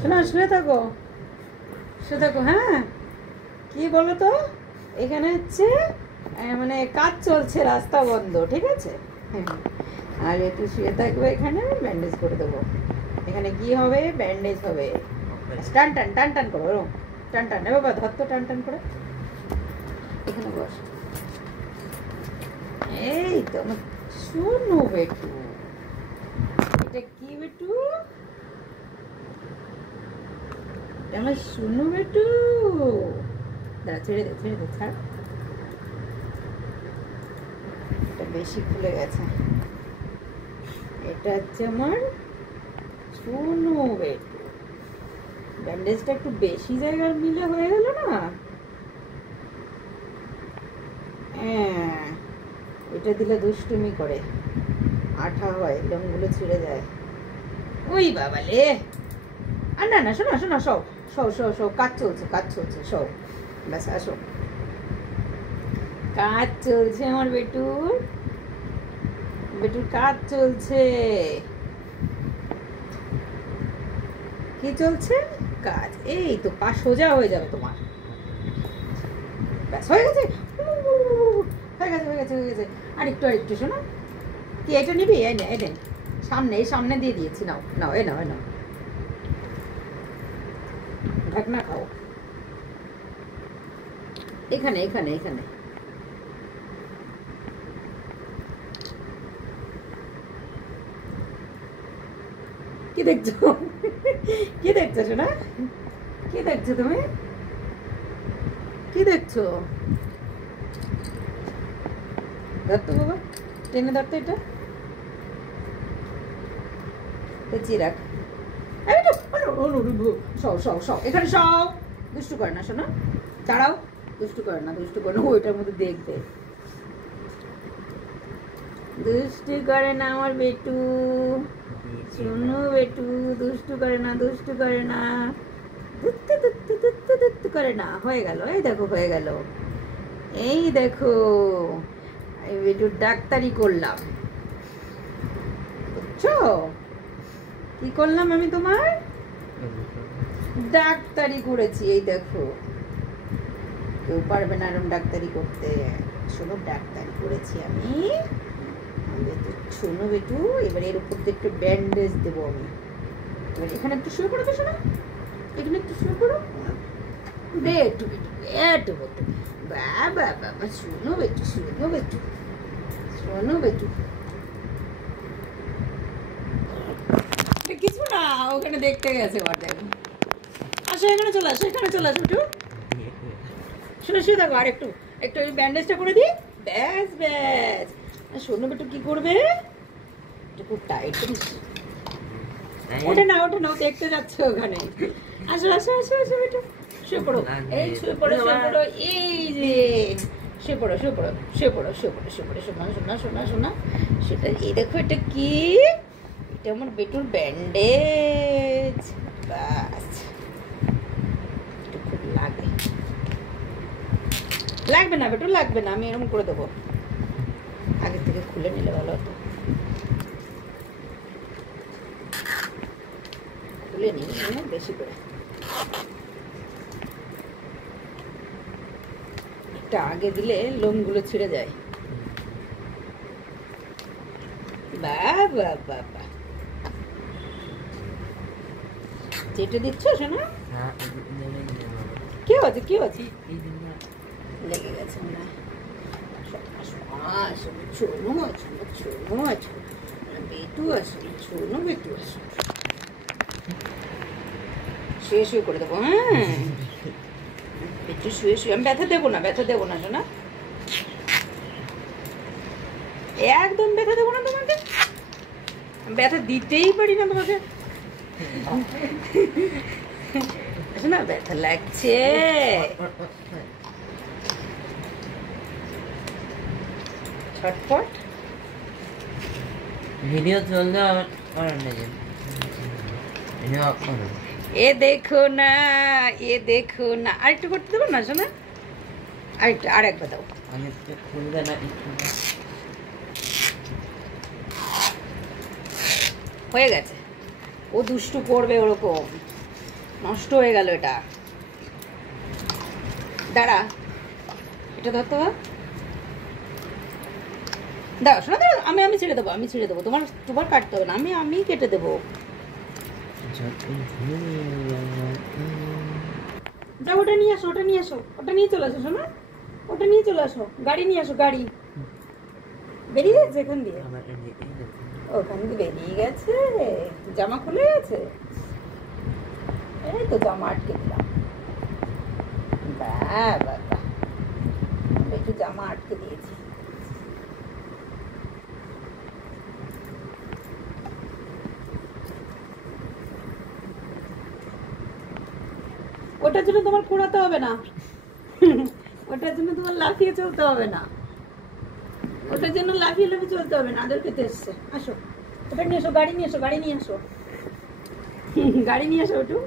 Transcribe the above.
শোনা শুয়ে থাকো, শুয়ে থাকো। হ্যাঁ কি বলো তো, এখানে হচ্ছে মানে কাজ চলছে, রাস্তা বন্ধ, ঠিক আছে? আর একটু শুয়ে থাকবে, এখানে ব্যান্ডেজ করে দেবো। এখানে কি হবে? ব্যান্ডেজ হবে। টান টান টান টান করো, ওরকম টান টান। বাবা ধর তো, টান টান করে। এখানে বস। এই তো আমার শোনো বেটু, এটা কি বেটু? আমার শোনো বেটু, দাঁড়া ছেড়ে দে, ছেড়ে দে, ছাড়। এটা বেশি খুলে গেছে। এটা হচ্ছে আমার শোনো বেটু, ব্যান্ডেজটা একটু বেশি জায়গায় নিলে হয়ে গেল না? হ্যাঁ, এটা দিলে দুষ্টুমি করে, আঠা হয়, লোমগুলো ছিঁড়ে যায়। ওই বাবালে, আর না না, শোনো শোনো, সব সব সব সব, কাজ চলছে, কাজ চলছে, সব ব্যাস আসো। কাজ চলছে আমার বেটুর, বেটুর কাজ চলছে। কি চলছে? কাজ। এই তো পা সোজা হয়ে যাবে তোমার, ব্যাস হয়ে গেছে, হয়ে গেছে, হয়ে গেছে, হয়ে গেছে। আর একটু, আর একটু। শোনো, কি এটা নিবি? এই নে, এই নে, সামনে, এই সামনে দিয়ে দিয়েছি, নাও নাও, এ নাও, এ নাও, ঢাকনা খাও। এখানে, এখানে, এখানে। কি দেখছো? কি দেখছো শোনা? কি দেখছো তুমি? কি দেখছো? ধরতো বাবা, টেনে ধরতো এটা, পেঁচিয়ে রাখ। সব সব সব, এখানে সব। দুষ্টু করে না শোনা, দাঁড়াও। দুষ্টু করে না, দুষ্টু করে না, ওইটার মধ্যে দেখবে। দুষ্টু করে না আমার বেটু, শোনো বেটু, দুষ্টু করে না, দুষ্টু করে না, দুত্তু দুত্তু দুত্তু দুত্তু করে না। হয়ে গেল, এই দেখো হয়ে গেল, এই দেখো, এই বেটুর ডাক্তারি করলাম, বুঝছো? কি করলাম আমি তোমার? ডাক্তারি করেছি, এই দেখো। কেউ পারবে না এরকম ডাক্তারি করতে। শোনো, ডাক্তারি করেছি আমি। শোনো বেটু, এবার এর উপর দিয়ে একটু ব্যান্ডেজ দেবো আমি। এবার এখানে একটু শুয়ে পড়ো, শোনো, এখানে একটু শুয়ে পড়ো। বেটু বেটু বেটু বেটু, বাবা বাবা, শোনো বেটু, শোনো বেটু, শোনো বেটু। কিছু না, ওখানে দেখতে গেছে বটে। আসো এখানে চলে আসো, এখানে চলে আসো একটু। শোনো, শুয়ে থাকো, আর একটু, একটু ওই ব্যান্ডেজটা করে দিই, ব্যাস ব্যাস। শোনো বেটু, কি করবে? একটু টাইট করিস। ওটা না, ওটা না, দেখতে যাচ্ছে ওখানে। আসো আসো আসো আসো বেটু, শুয়ে পড়ো, এই শুয়ে পড়ো, শুয়ে পড়ো, এই যে শুয়ে পড়ো, শুয়ে পড়ো, শুয়ে পড়ো, শুয়ে পড়ো, শুয়ে পড়ো, শোনা শোনা শোনা শোনা। সেটা এই দেখো, এটা কি? এটা আমার বেটুর ব্যান্ডেজ, বাস। একটু খুব লাগে, লাগবে না বেটু, লাগবে না, আমি এরকম করে দেবো। আগে থেকে খুলে নিলে ভালো হতো, খুলে নিই বেশি করে। একটা আগে দিলে লোমগুলো ছিঁড়ে যায়। বাবা বাবা, চেটে দিচ্ছ শোনা? কি হচ্ছে, কি হচ্ছে? লেগে গেছে না? শোনো শোনো, বেটু আসো, শোনো বেটু আসো, শুয়ে শুয়ে করে দেবো। হ্যাঁ একটু শুয়ে শুয়ে, আমি ব্যথা দেবো না, ব্যথা দেবো না শোনা, একদম ব্যথা দেবো না তোমাকে, ব্যথা দিতেই পারি না তোমাকে। না ব্যথা লাগছে, ছটফট। ভিডিও চলছে এ দেখো না, এ দেখো না, আরেকটু করতে দেবো না শোনা, আরেকটু, আর একবার দাও। খুলবে না, হয়ে গেছে, ও দুষ্টু করবে ওরকম, নষ্ট হয়ে গেল এটা। দাঁড়া, এটা ধরতে হবে। দাও শোনা, দাও, আমি ছেড়ে দেবো, আমি ছেড়ে দেবো, তোমার কাটতে হবে না, আমি কেটে দেবো। যাও ওটা নিয়ে আসো, ওটা নিয়ে আসো, ওটা নিয়ে চলে আসো শোনা, ওটা নিয়ে চলে আসো, গাড়ি নিয়ে আসো, গাড়ি বেরিয়ে গেছে এখান দিয়ে, ওখান দিয়ে বেরিয়ে গেছে, জামা খুলে গেছে, এই তো জামা আটকে দিলাম, বাবা একটু জামা আটকে দিয়েছি। ওটার জন্য তোমার কুড়াতে হবে না, ওটার জন্য তোমার লাফিয়ে চলতে হবে না, ওটার জন্য লাফিয়ে লাফিয়ে চলতে হবে না। আদর খেতে এসছে, আসো ওটা নিয়ে এসো, গাড়ি নিয়ে এসো, গাড়ি নিয়ে এসো, গাড়ি নিয়ে এসো একটু।